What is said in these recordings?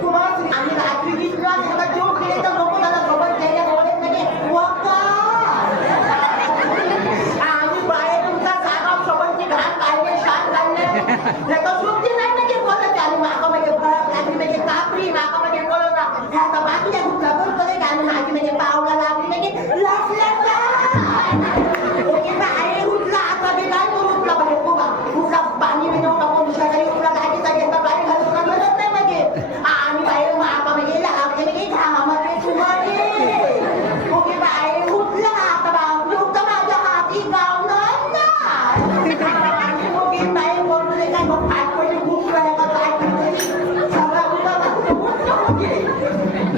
कुमार आणि रात्री 20 ला जेव्हा जेव केले तर लोक त्याला खबर द्यायला करतोय का माझी म्हणजे पावला लागली म्हणजे लसला ओके बाहेर उठला आता बी काय करू उठला बाहेर बघा उठला पाणी बी नव्हता कोण शेजारी उठला गाडीचा घेतला बाहेर घालून का मिळत नाही म्हणजे आणि बाहेर माका म्हणजे लागले म्हणजे घामाचे तुम्हाला ओके बाहेर उठला आता बाबू उठला माझ्या हाती गाव नाही ओके बाहेर बोलतो काय मग पाच पहिले खूप काय सगळा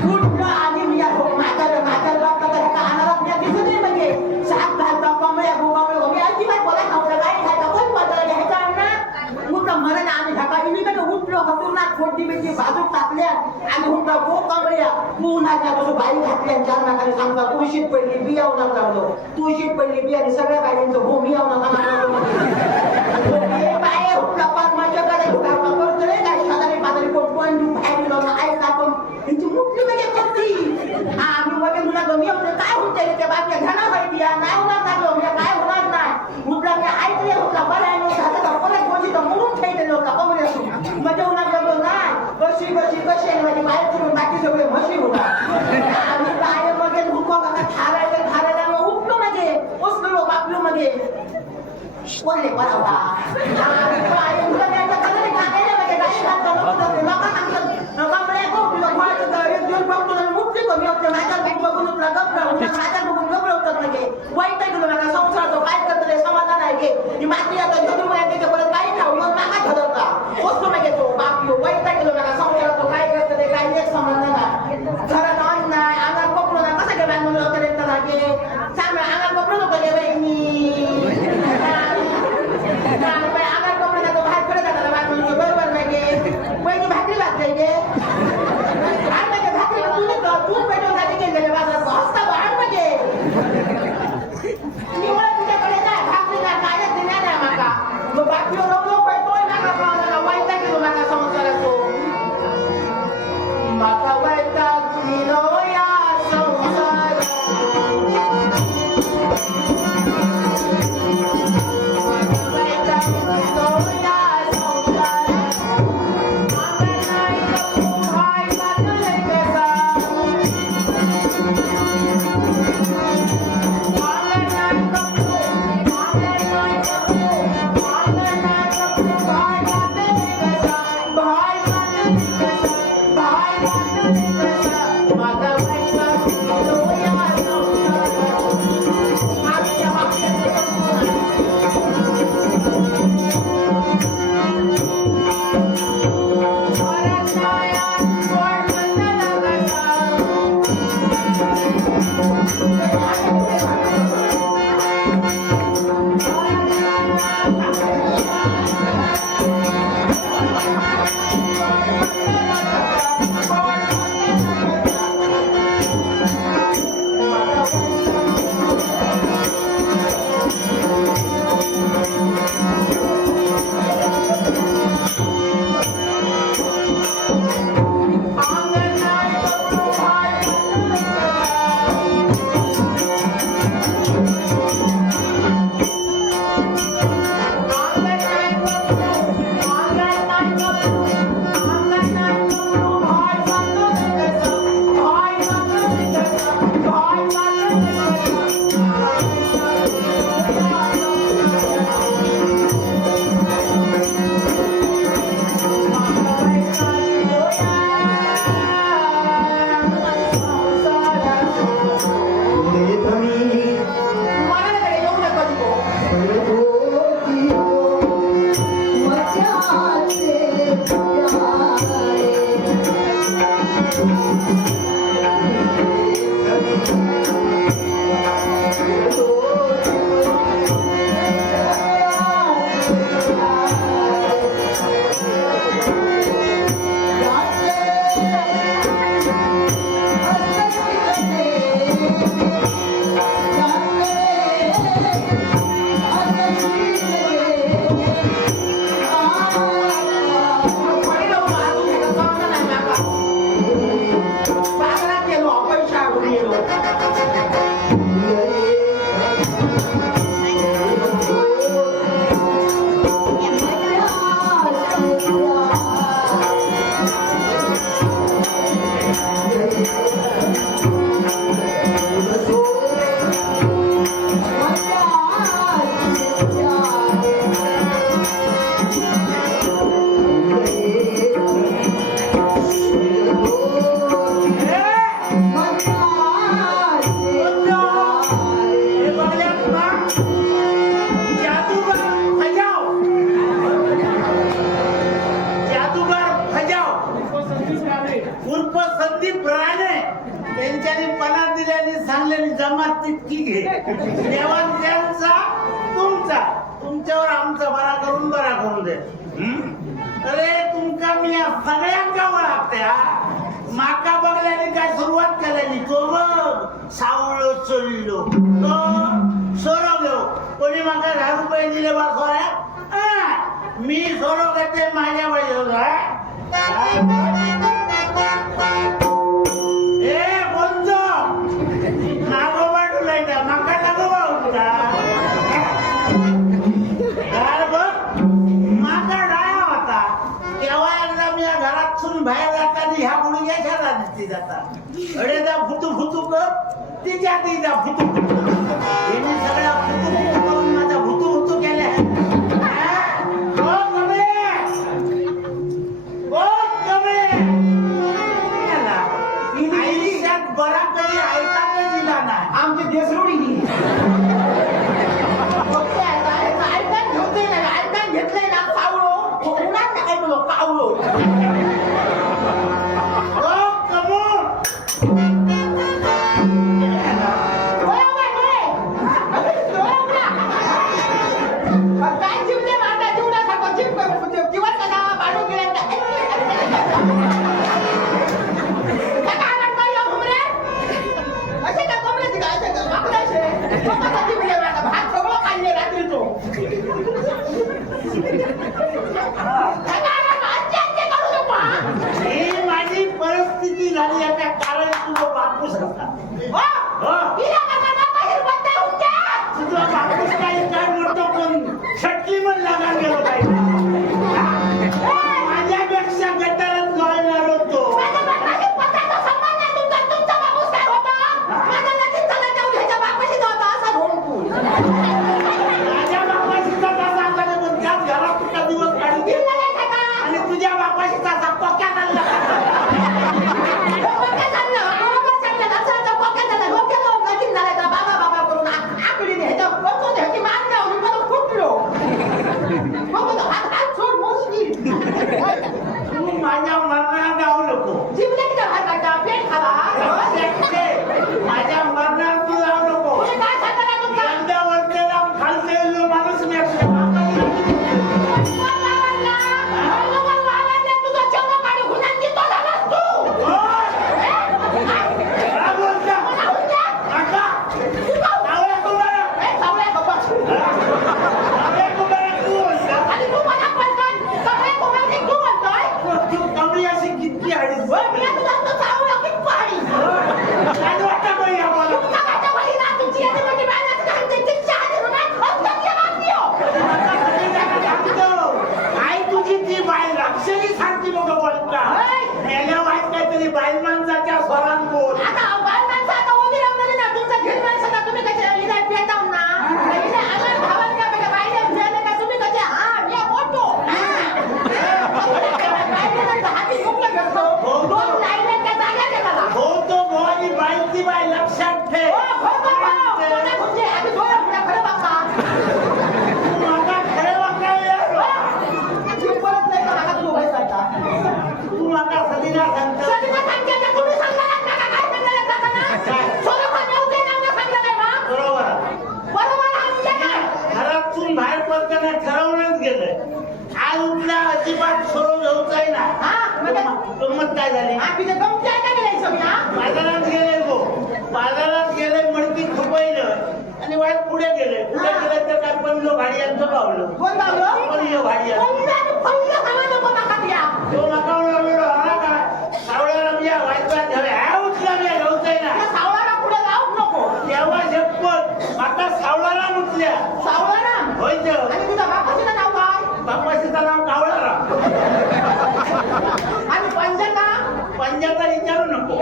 उठलं आणि मी माझ्या बाबा कानाला दिसत नाही म्हणजे सात घालता कमळ्या भोगामुळे मी अजिबात बोला नव्हतं काय घालता कोण बदल घ्यायचा ना उठलं म्हणून आम्ही ढका इकडे उठलो हतुरनाथ फोडणी बिडणी बाजू टाकल्या आणि उठला गो कमळ्या उन्हाच्या बसून बाई घातल्या चार नाकाने सांगता तुळशीत पडली बियाव नका लागलो तुळशीत पडली बियाने सगळ्या बाईंचं हो मियाव नका बाय उठला पण माझ्याकडे करतो रे काय शेजारी पाजारी कोण पण बाहेर गेलो ना ऐका पण त्यांची मुठली म्हणजे कोणती आम्ही वगैरे मुला गमी होते काय होते त्या बाकी घाणा माहिती नाही होणार लागलो म्हणजे काय होणार नाही मुठला मी ऐकले होता बरं झालं तर परत गोष्टी तर म्हणून ठेवलेलं होता कमरे असून मजा होणार गेलो नाही कशी कशी कशी आहे माझी बाहेर फिरून बाकी सगळे म्हशी होता आम्ही बाहेर वगैरे हुकवा का थारायला उठलो म्हणजे बसलो बापलो मध्ये बोलले बरोबर वाईट गेलो मला संसार तो काय करतो समाधान आहे की माती आता धरून माहिती परत काही खाऊ मग नाका धरवता वस्तू नाही घेतो बाकी वाईट गेलो मला संसार तो काय करतो ते काही एक संबंध नाही घरात ऑन नाही अंगात पकडून नाही कसं काय बांधून वगैरे लागे सांग अंगात पकडून नको गे मी अंगात पकडून जातो बाहेर कडे जाताना बांधून बरोबर नाही गे पहिली भाकरी भाकरी गे भाकरी तू पेटवून जाते गेलेले बाजारात हसता बाहेर म्हणजे तुझ्याकडे काय भाकरी नाही काय दिल्या नाही माका मग बाकी नको पैतोय माका वाईट गेलो माका संसारात माका वैताग गेलो या संसारात वैताग गेलो या संसारात माका नाही नको हाय बाजूले कसा त्यांच्यानी पणात दिल्याने सांगलेली जमात तितकी घे. देवान त्यांचा तुमचा, तुमच्यावर आमचा बरा करून दे. अरे तुमका मी या सगळ्यांका ओळखत्या. माका बघल्याने काय सुरुवात केल्यानी तो बघ सावळ चढलो तो सोरो घेऊ. कोणी माका 10 रुपये दिले बा सोऱ्या, मी सोरो घेते माझ्या पाहिजे. ए बोलतो नागोबा डुलायचा माका नागोबा होता बघ माका डाया होता. तेव्हा एकदा मी या घरातून बाहेर जाताना ह्या गुडघ्या शाळा दिसती जाता. अडे जा फुतू फुतू कर तिच्या तिचा फुतू फुतू हिने सगळ्या फुतू फुतू करून माझा भुतू भुतू केल्या. आयुष्यात बरा कधी ऐकायला दिला नाही. आमची देसरुडी ऐकायला घेतलंय ना कावळो उन्हात ऐकलो कावळो काय जीवले माझा जीवना सारखं जीव जीवन कसा पाडून गेला असे का कोंबडे तिघायचे का वाकडायचे स्वतःसाठी म्हणजे माझा भात सगळं खाल्ले रात्रीचो. ही माझी परिस्थिती झाली आता कारण तुझा बापूस होता. तुझा बापूस काही काय म्हणतो पण छटली पण लागा गेलो पाहिजे. माझ्यापेक्षा गटारात गळणार होतो. माझ्या बापाशी तसा पण त्याच घरात तुझा दिवस काढून घे आणि तुझ्या बापाशी तसा पक्क्यात आणला. तू माझ्या मरणात जाऊ नको. माझ्या मरणात तू जाऊ नको. एकदा वरती जाऊन खालते गेलो माणूस मी बाईल माणसाच्या स्वरात बोल. होतो भवानी बाईची बाई लक्षात ठेव. माझा खरे वाकाय तू माझा सदीला सांगतो. घरातून बाहेर पडताना ठरवूनच गेलं. आज उठला अजिबात सोडून जाऊचाय ना. गंमत काय झाली. बाजारात गेले गो बाजारात गेले मडकी खपवलं आणि वाईट पुढे गेले तर काय पंजो भाडी यांचं पावलं. पंजो भाडी तो नकावला वेळ आला का सावळ्याला मी वाईट ह्या उठला मी जाऊचाय ना. तेव्हा झटपट आता सावळाला उठल्या. होय बापाशीचं नाव कावळाराम. पंजाचा विचारू नको.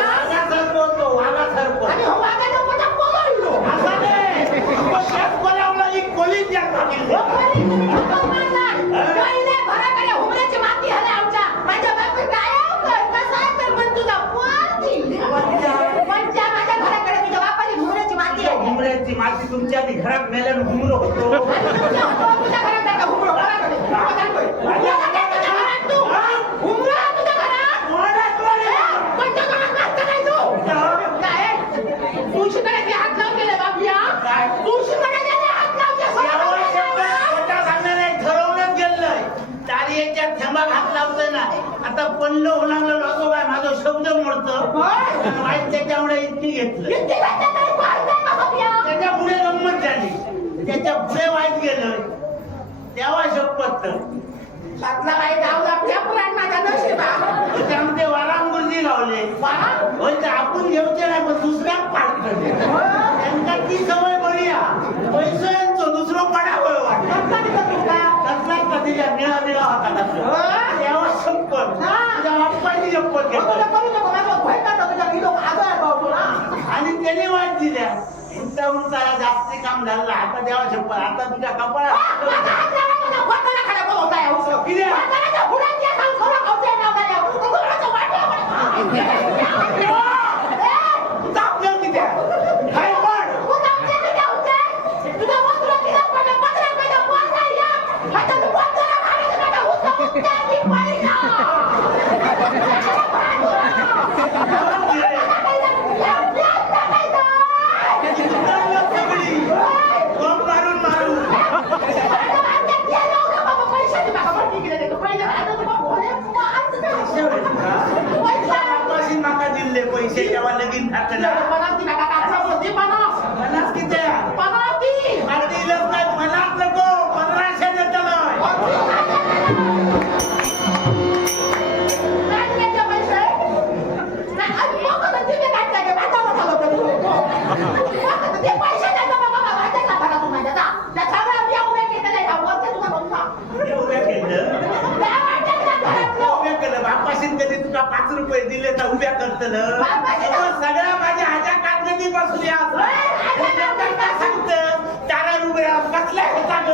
वाघासारखं होतो वाघासारखं. असा नाही बोलावला ही कोली माती तुमच्या घरात मेल्यानं घुमलो होतो. तुळशी कडे हात लावून गेले बाबिया काय? तुळशी कडे गेले हात यावर शब्द लावून खोटा सांगणार नाही, ठरवूनच गेलंय. तारीच्या थेंबात हात लावतोय ना, आता पल्ल होणार नको काय, माझा शब्द मोडतं. वाईट त्याच्यामुळे इतकी घेतलं. त्याच्या पुढे गंमत झाली, त्याच्या पुढे वाईट गेलं, तेव्हा शपथ सातला बाई गावला फेपरान माझा नशिबा त्यामध्ये वारांगुर्जी गावले. होय तर आपण घेऊचे नाही, पण दुसऱ्यात पाडतं. त्यांना ती सवय बरी आहे, पैशांचं दुसरं पडावं वाटतं. कसलाच कधीच्या निळा निळा होता तेव्हा शपथ तुझ्या बाप्पाची शपथ घेतली. आणि त्याने वाट दिल्या, उंचाला जास्ती काम झालं. आता देवा शपथ, आता तुझ्या कपाळात पैसे जेव्हा लगीन घातला पन्नास किती मनात नको 1500 देतो बापाशीन कधी तुला 5 रुपये दिले तर उभ्या करतल सगळ्या माझ्या हाच्या कागदी पासून सांगत 4 रुपया कसल्या होता ग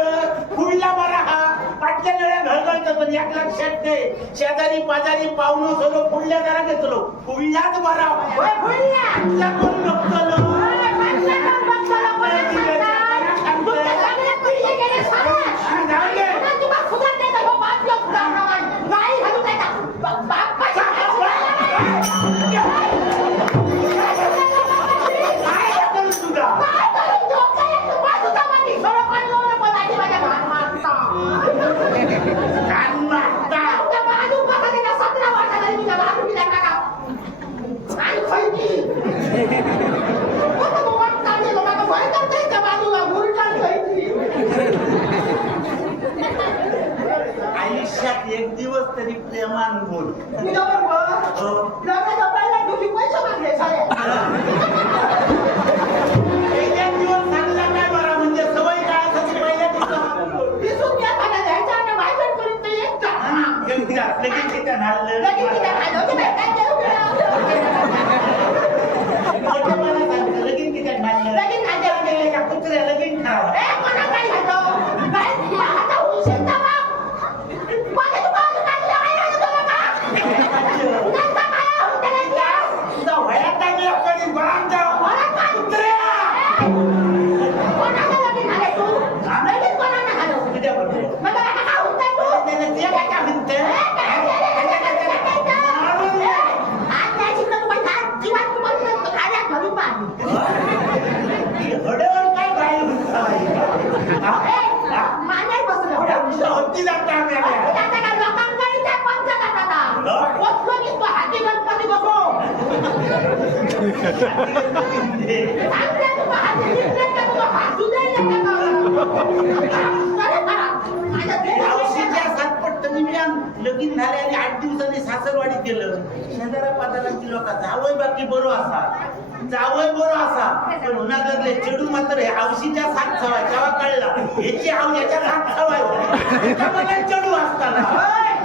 फुडला बरा हा पाटल्या वेळा घळघळत. पण 1 लक्षात ते शेजारी पाजारी पाहुणं सगळं फुडल्या जरा घेतलो फुडलाच बरा कोण बघतलो आयुष्यात एक दिवस तरी प्रेमान बोल. पहिल्या दिवस चांगला काय बरा म्हणजे सवय काय असायची पहिल्या लगेच किती नाळलं लगीन किती नाळलं का कुत्र्या लगीन खावा लगीन झाले आणि 8 दिवसांनी सासरवाडीत गेलं. शेजारा पाजारांची लोक जावय बाकी बरो असा जावय बरो असा पण उन्हातले चेडू मात्र हौशीच्या साथ सवाय तेव्हा कळला ह्याची हाव याच्या साथ सवाय चेडू असताना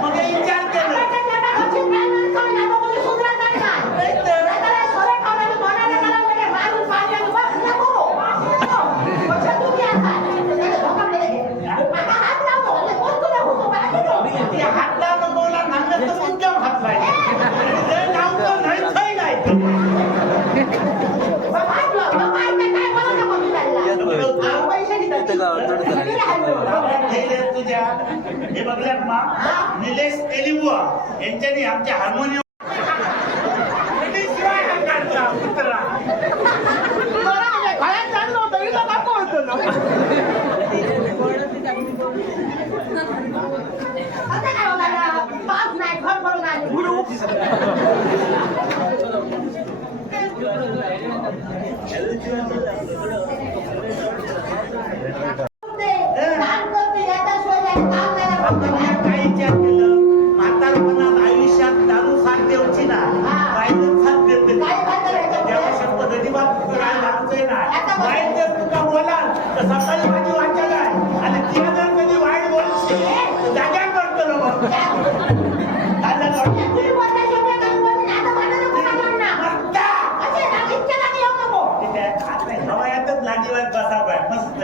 मग विचार केलं हातला नकोला नांगत तर मुद्दाम हात पाहिजे नाव तर नाही तुझ्या हे बघल्यात मा निलेश तेलिबुआ यांच्यानी आमच्या हार्मोनियम शिवाय काढला आणि गुरु काय विचार केलं म्हातारपणात आयुष्यात दारू साथ देऊची ना बायकोच साथ देते जेव्हा शब्द गजिबात काय लागतोय ना वाईट जर तुका बोलाल तर सकाळी माझी वाचा काय आणि तिला जर कधी वाईट बोलशील तर जाग्या करतो ना मग हवायातच लाजीवात बसा पाय मस्त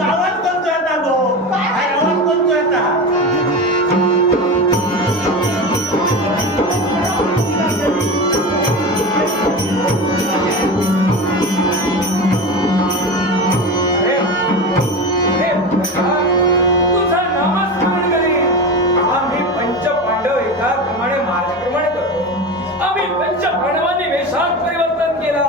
आवाज कोणतो आता भाऊ आवाज कोणतो आता तुझा नामस्मरण करीन. आम्ही पंचपांडव एका क्रमाने मार्गक्रमण करतो. आम्ही पंचपांडवांनी वेशात परिवर्तन केला.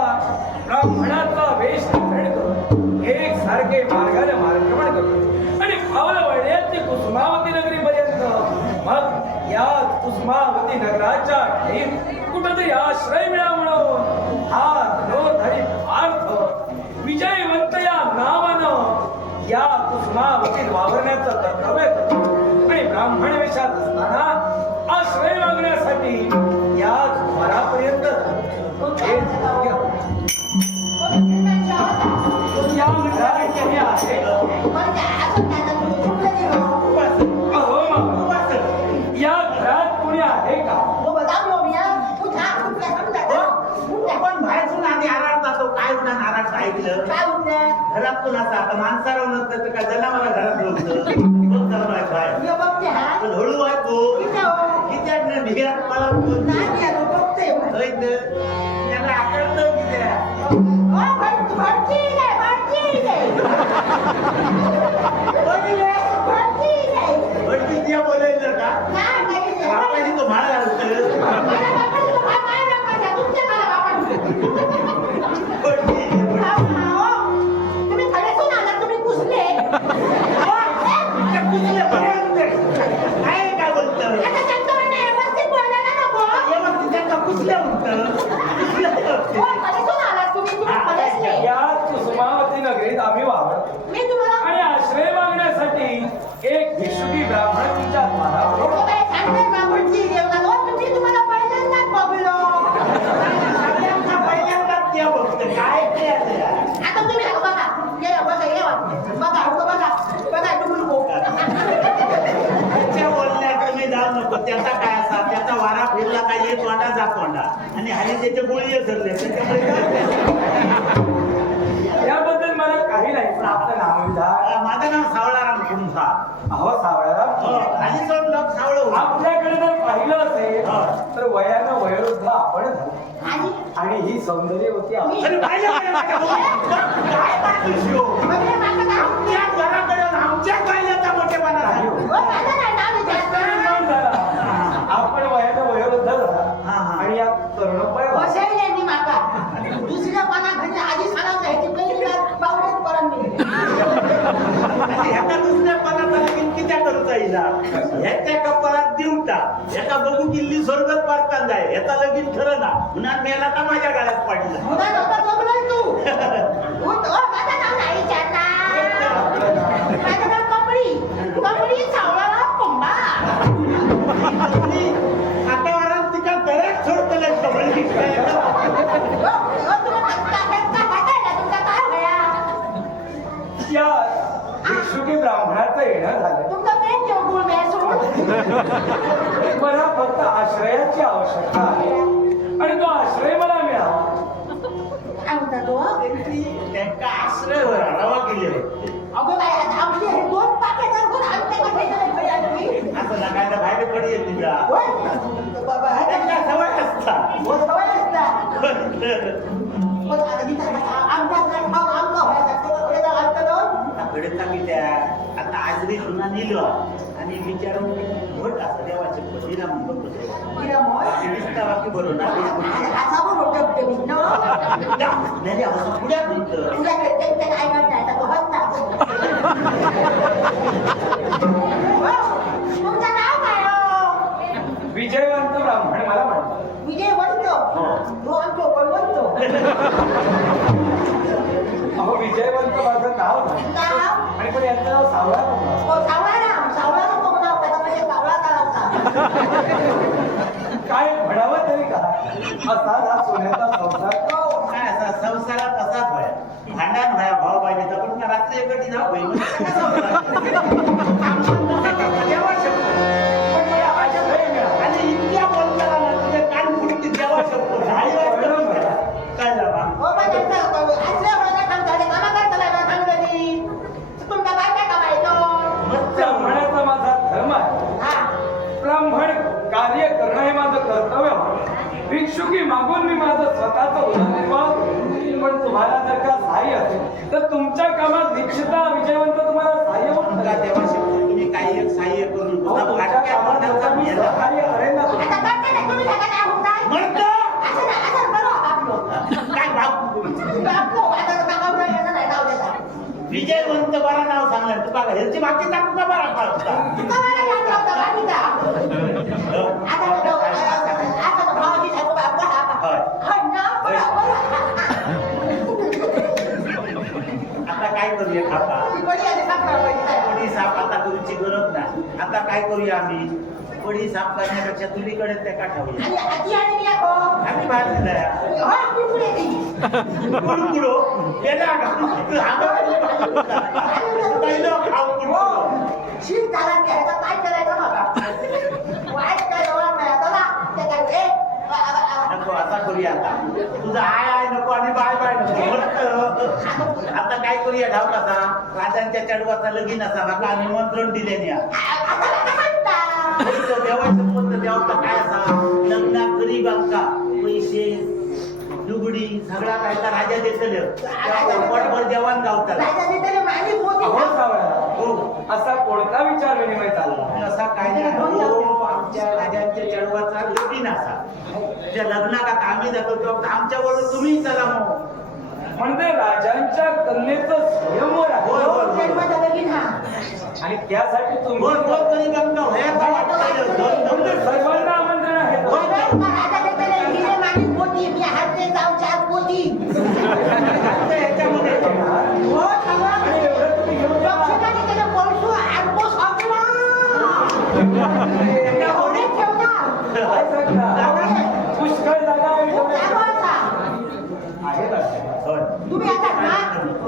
ब्राह्मणाचा वेश धारण करून एक सारखे मार्गाने मार्गक्रमण करतो आणि पावलं वळण्याची कुसुमावती नगरी पर्यंत. मग या कुसुमावती नगराच्या ठेव कुठंतरी आश्रय मिळा म्हणून हा धनुर्धरित अर्थ विजयवंत या नावानं या कुसुमावतीत वावरण्याचं कर्तव्य करतो आणि ब्राह्मण वेशात असताना आश्रय मागण्यासाठी या द्वारापर्यंत या घराने आहे. या घरात कोणी आहे का? पण बाहेरसून आधी आराडता तो काय होता नाराज ऐकलं घरात कोण असा आता माणसाला नसतं तर काय जनावरा घरात लोक बाहेर पण हळू वाटतो किती भियात मला त्यांना आकडतं किती बोलायचं का आपण तो भाड या कुसुमावती नगरीत आम्ही वावरतो आणि आश्रय मागण्यासाठी एक भिक्षुकी ब्राह्मण तिच्या द्वारावर त्याचा काय असा त्याचा वारा फिरला काय येत वाटा जात वाटा आणि हल्ली त्याचे गोळी धरले याबद्दल मला काही नाही पण आपलं नाव विधान. माझं नाव सावळाराम कुंभा. अहो सावळाराम आणि सोड लोक सावळ आपल्याकडे जर पाहिलं असेल तर वयानं वयोवृद्ध आपण झालो. आणि ही सौंदर्यवती आपण. आमच्या पाहिल्याचा मोठेपणा आपण वयानं वयोवृद्ध झाला आणि या तरुणपण दुसऱ्या पाना घरी आधी सांगा ह्याची पहिली पावडे परत ह्याचा दुसऱ्या पानाचा लगीन कित्या करूचा येईल ह्याच्या कपाळात दिवटा ह्याचा बघू किल्ली स्वर्गात पारतात जाय ह्याचा लगीन खरं ना पुन्हा मेला का माझ्या गाड्यात पडला आता वरात तिच्या गळ्यात सोडतलं या भिक्षुकी ब्राह्मणाचं येणं झालं. मला फक्त आश्रयाची आवश्यकता आहे आणि तो आश्रय मला मिळावा. त्यांना आश्रय रवा केले असं ना काय बाहेर पडी येत तुझ्या सवय असता आता आजरी सुना नेलो आणि विचारून भट असं देवाचे हिरा म्हणतो बाकी बरोबर पुढ्यात आणि मला म्हणतात विजयवंत रोहनतो बळवंतो अहो विजयवंत माझं नाव नाही नाव आणि पण यांचं नाव सावळा पण हो सावळा नको म्हणावं त्याचा म्हणजे सावळा का होता काय म्हणावं तरी का असा हा सोन्याचा संसार काय असा संसारात असाच व्हाय भांडण व्हाया भाव पाहिजे पण का रात्री एकटी ना होईल देवा शब्द पण मला आश्रय मिळाला आणि इतक्या बोलताना ना तुझे कान फुटते देवा शब्द काय झाला हो पण त्यांचं असल्या वेळेला काम झाले कामा करताना ना सांगतली तुमचा काय कमायचं ब्राह्मणाचा माझा धर्म आहे हा ब्राह्मण कार्य करणं हे माझं कर्तव्य आहे. भिक्षुकी मागून मी माझं स्वतःचं उदरनिर्वाह करतो. पण तुम्हाला जर का सहाय्य असेल तर तुमच्या कामात निश्चितता विजयवंत तुम्हाला सहाय्य होत तुमचा नाही. देवा शब्द तुम्ही काही एक सहाय्य करून अहो, तुमच्या कामात जर का मी सहकार्य करेन ना आता करते ना तुम्ही सगळं काय होताय म्हणतो असं ना असं बरं आपलं काय भाव आपलं आता कामावर येणं नाही नाव देता विजयवंत बरा नाव सांगणार तू बघा ह्याची मागची टाकू का बरा काढता तुम्हाला याद नव्हतं बाकीचा आता भावाची ठाकू बाबा होय. हा ना बरोबर आता काय करूया काका बडी आणि साखर पाहिजे कढी साफ आता करूची गरज नाही आता काय करूया आम्ही कढी साफ करण्यापेक्षा तुझीकडे त्या का ठेवूया आणि आजी आणि मी ako आम्ही बाहेर दिलाय हो कुरकुरे ती कुडकुडो गेला शीत झाला की ह्याचा काय करायचं मला वाईट काय ओळख नाही आता ना ते काय नको आता करूया आता तुझा आय आय नको आणि बाय बाय नको आता काय करूया ठाऊक आता राजांच्या चढवाचा लगीन असा नका निमंत्रण दिले देवाचं पत्र देवाचा काय असा लग्ना गरीबांका पैसे लुगडी सगळा काय का राजा देतले पटभर देवान गावतात अहो सावळा हो असा कोणता विचार विनिमय चालला असा काय नाही हो, आमच्या राजांच्या चढवाचा लगीन असा त्या लग्नाला आम्ही जातो तेव्हा आमच्या बरोबर तुम्ही चला मग म्हणजे राजांच्या कन्येचं स्वयंवर आहे. होय होय आणि त्यासाठी तुम्ही बोल बोल गरीबांका भयाचा वाटतं म्हणजे सर्वांना आमंत्रण आहे ह्याच्यामध्ये आणि एवढं तुम्ही घेऊन या. काय सांगता? पुष्कळ जागा आहे ठेवण्यासाठी. आहेत अशा. होय. तुम्ही आता ना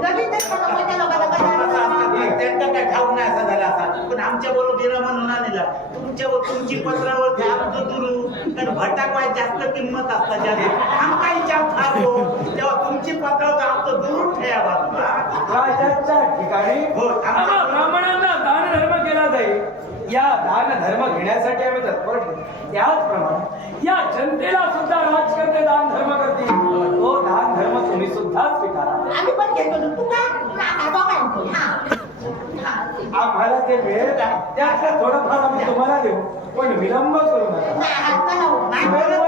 लगेच ते मोठ्या लोकांना असं असतं बघा. की त्यांना काय ठाऊक नाही असा झाला असा पण आमच्या बरोबर गेला म्हणून आणला तुमची पत्रावर आमचं दुरू कारण भटाकवाय जास्त किंमत असतात ज्याने आमकाईच्या ठाको तेव्हा तुमची पत्रावर आमचं दुरू ठेवा राजाच्या ठिकाणी हो, आम्हा ब्राह्मणांना दान धर्म केला जाईल या दान धर्म घेण्यासाठी आम्ही तत्पर ठेवू. त्याचप्रमाणे या जनतेला सुद्धा राजकर्ते दान धर्म करतील तो दान धर्म तुम्ही सुद्धा स्वीकारा. आम्ही पण घेतो ना. तू काय आम्हाला ते मिळेल त्यातलं थोडंफार आम्ही तुम्हाला देऊ पण विलंब करू नका. नाही नाही बोलत